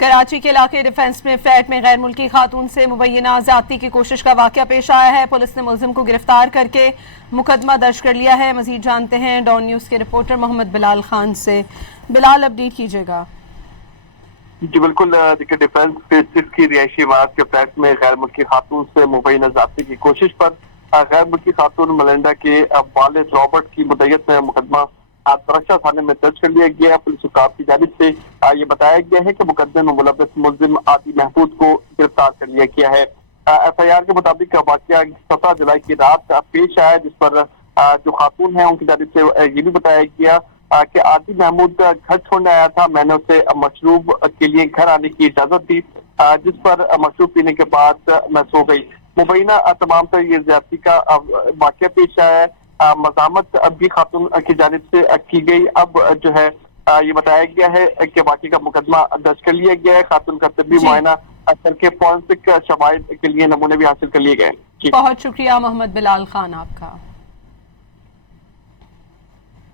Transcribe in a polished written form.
کراچی کے علاقے ڈیفنس میں فلیٹ میں غیر ملکی خاتون سے مبینہ زیادتی کی کوشش کا واقعہ پیش آیا ہے۔ پولیس نے ملزم کو گرفتار کر کے مقدمہ درج کر لیا ہے۔ مزید جانتے ہیں ڈان نیوز کے رپورٹر محمد بلال خان سے۔ بلال، اپڈیٹ کیجیے گا۔ جی بالکل، دیکھیے ڈیفنس فیس کی رہائشی عمارت کے فلیٹ میں غیر ملکی خاتون سے مبینہ زیادتی کی کوشش پر غیر ملکی خاتون ملنڈا کے والد رابرٹ کی مدعیت میں مقدمہ درخشہ تھانے میں درج کر لیا گیا ہے۔ پولیس حکام کی جانب سے یہ بتایا گیا ہے کہ مقدمے میں ملوث ملزم عادی محمود کو گرفتار کر لیا گیا ہے۔ ایف آئی آر کے مطابق واقعہ 17 جولائی کی رات پیش آیا، جس پر جو خاتون ہیں ان کی جانب سے یہ بھی بتایا گیا کہ عادی محمود گھر چھوڑنے آیا تھا، میں نے اسے مشروب کے لیے گھر آنے کی اجازت دی، جس پر مشروب پینے کے بعد میں سو گئی۔ مبینہ تمام تر یہ زیادتی کا واقعہ پیش آیا ہے۔ مزاحمت اب بھی خاتون کی جانب سے کی گئی۔ اب جو ہے یہ بتایا گیا ہے کہ واقعے کا مقدمہ درج کر لیا گیا ہے۔ خاتون کا طبی معائنہ کر کے فورنسک شواہد کے لیے نمونے بھی حاصل کر لیے گئے۔ بہت شکریہ محمد بلال خان آپ کا۔